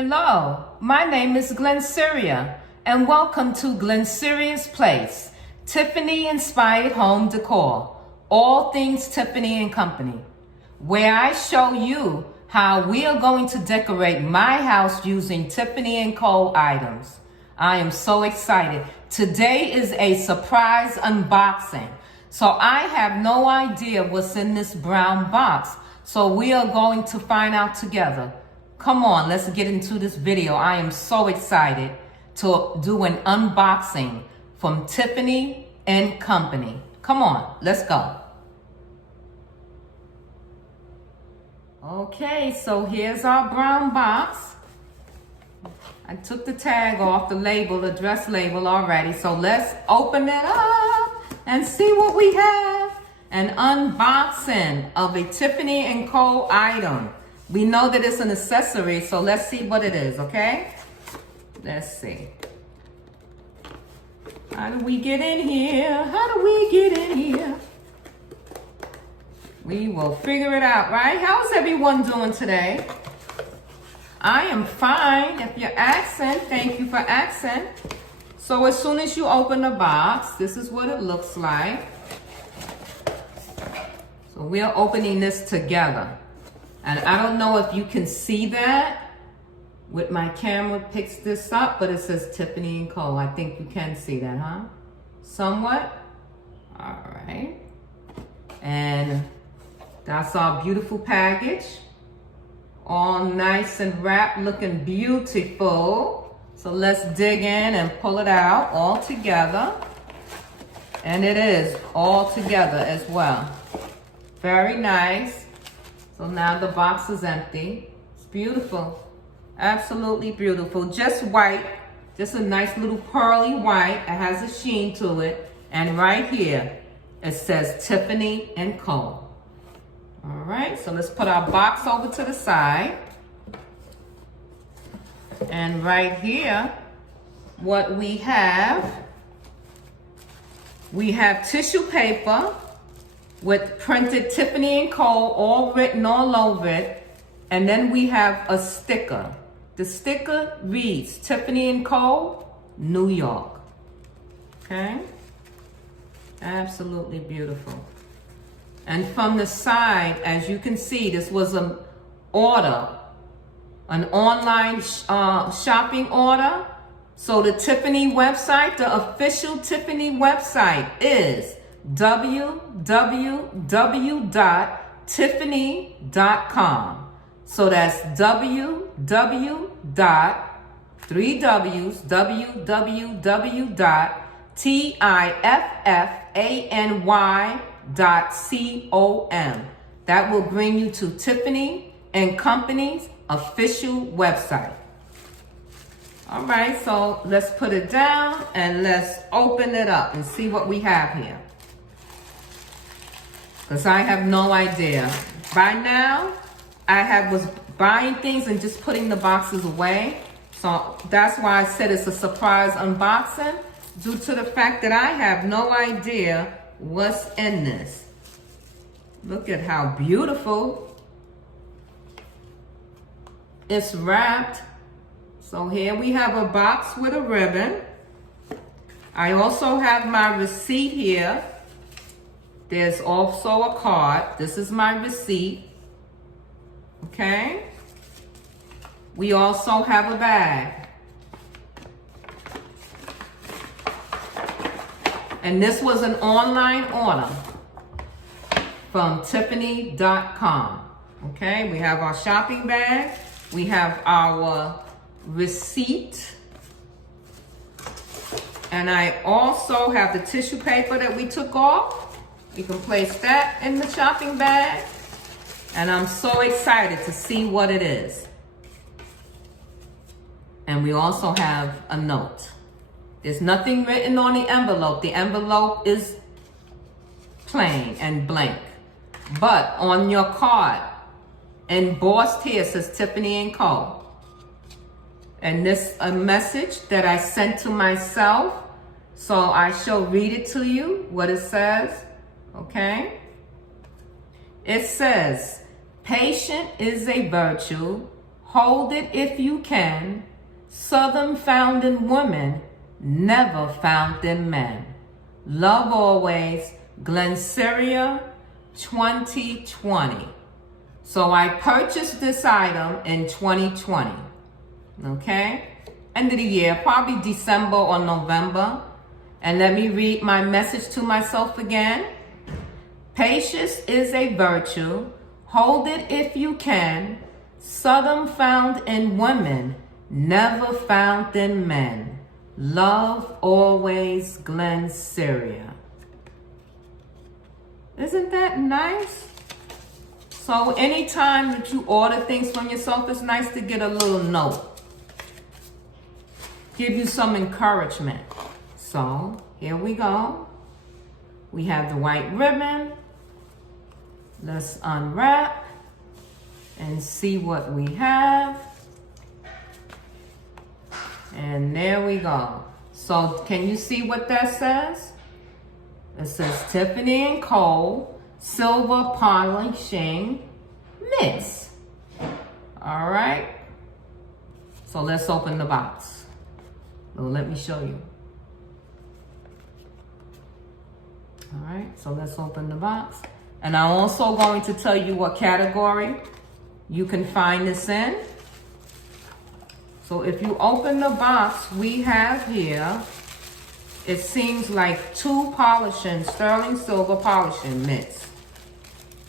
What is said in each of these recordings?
Hello, my name is Glennceria, and welcome to Glennceria's Place, Tiffany-inspired home decor, all things Tiffany & Company, where I show you how we are going to decorate my house using Tiffany & Co. items. I am so excited. Today is a surprise unboxing, so I have no idea what's in this brown box, so we are going to find out together. Come on, let's get into this video. I am so excited to do an unboxing from Tiffany & Company. Come on, let's go. Okay, so here's our brown box. I took the tag off, the label, the address label already. So let's open it up and see what we have. An unboxing of a Tiffany & Co. item. We know that it's an accessory, so let's see what it is, okay? Let's see. How do we get in here? How do we get in here? We will figure it out, right? How's everyone doing today? I am fine. If you're asking, thank you for asking. So as soon as you open the box, this is what it looks like. So we are opening this together. And I don't know if you can see that with my camera picks this up, but it says Tiffany & Co. I think you can see that, huh? Somewhat. All right. And that's our beautiful package. All nice and wrapped, looking beautiful. So let's dig in and pull it out all together. And it is all together as well. Very nice. So now the box is empty. It's beautiful. Absolutely beautiful. Just white. Just a nice little pearly white. It has a sheen to it. And right here, it says Tiffany & Co. All right, so let's put our box over to the side. And right here, what we have tissue paper with printed Tiffany & Co. all written all over it. And then we have a sticker. The sticker reads Tiffany & Co. New York. Okay? Absolutely beautiful. And from the side, as you can see, this was an order, an online shopping order. So the Tiffany website, the official Tiffany website is www.tiffany.com. So that's www.tiffany.com. That will bring you to Tiffany & Company's official website. All right, so let's put it down and let's open it up and see what we have here. Because I have no idea. By now, I was buying things and just putting the boxes away. So that's why I said it's a surprise unboxing, due to the fact that I have no idea what's in this. Look at how beautiful. It's wrapped. So here we have a box with a ribbon. I also have my receipt here. There's also a card. This is my receipt. Okay. We also have a bag. And this was an online order from Tiffany.com. Okay, we have our shopping bag. We have our receipt. And I also have the tissue paper that we took off. You can place that in the shopping bag. And I'm so excited to see what it is. And we also have a note. There's nothing written on the envelope. The envelope is plain and blank. But on your card, embossed here, says Tiffany & Co. And this a message that I sent to myself. So I shall read it to you, what it says. Okay? It says, patient is a virtue, hold it if you can, seldom found in women, never found in men. Love always, Glennceria 2020. So I purchased this item in 2020, okay? End of the year, probably December or November. And let me read my message to myself again. Patience is a virtue. Hold it if you can. Seldom found in women, never found in men. Love always, Glennceria. Isn't that nice? So anytime that you order things from yourself, it's nice to get a little note. Give you some encouragement. So here we go. We have the white ribbon. Let's unwrap and see what we have. And there we go. So can you see what that says? It says Tiffany Co. Silver Polishing Mix. All right. So let's open the box. Well, let me show you. All right. So let's open the box. And I'm also going to tell you what category you can find this in. So if you open the box, we have here, it seems like 2 polishing, sterling silver polishing mitts.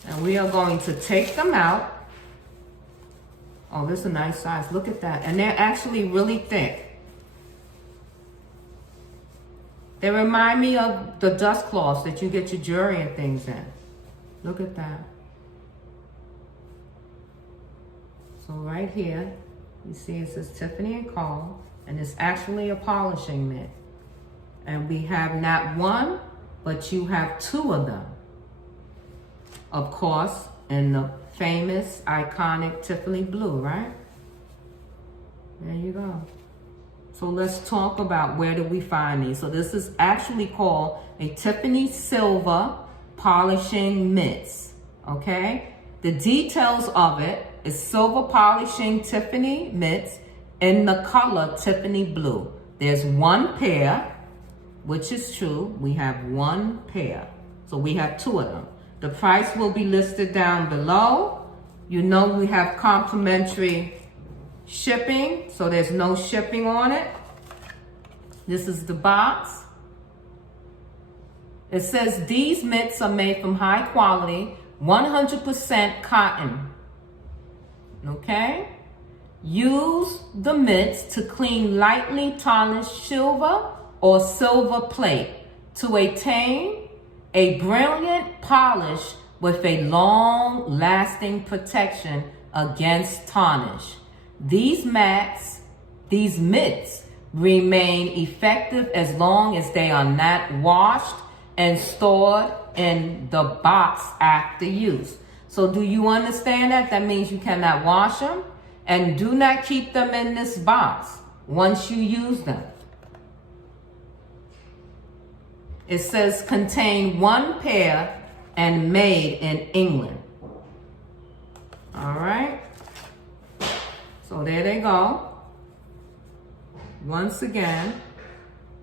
And we are going to take them out. Oh, this is a nice size. Look at that. And they're actually really thick. They remind me of the dust cloths that you get your jewelry and things in. Look at that. So right here, you see it says Tiffany Co. And it's actually a polishing mitt. And we have not one, but you have 2 of them. Of course, in the famous, iconic Tiffany blue, right? There you go. So let's talk about where do we find these. So this is actually called a Tiffany Silver Polishing Mitts, okay? The details of it is silver polishing Tiffany mitts in the color Tiffany blue. There's 1 pair, which is true. We have 1 pair. So we have 2 of them. The price will be listed down below. You know we have complimentary shipping, so there's no shipping on it. This is the box. It says these mitts are made from high quality, 100% cotton. Okay? Use the mitts to clean lightly tarnished silver or silver plate to attain a brilliant polish with a long-lasting protection against tarnish. These mitts remain effective as long as they are not washed and stored in the box after use. So do you understand that? That means you cannot wash them, and do not keep them in this box once you use them. It says contain 1 pair and made in England. All right. So there they go. Once again.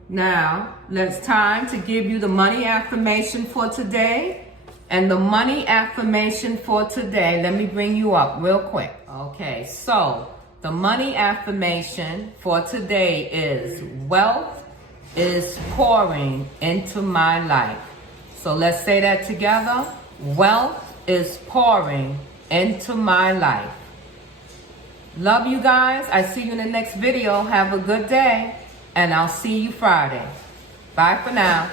Now, it's time to give you the money affirmation for today. And the money affirmation for today, let me bring you up real quick. Okay, so the money affirmation for today is wealth is pouring into my life. So let's say that together. Wealth is pouring into my life. Love you guys. I see you in the next video. Have a good day. And I'll see you Friday. Bye for now.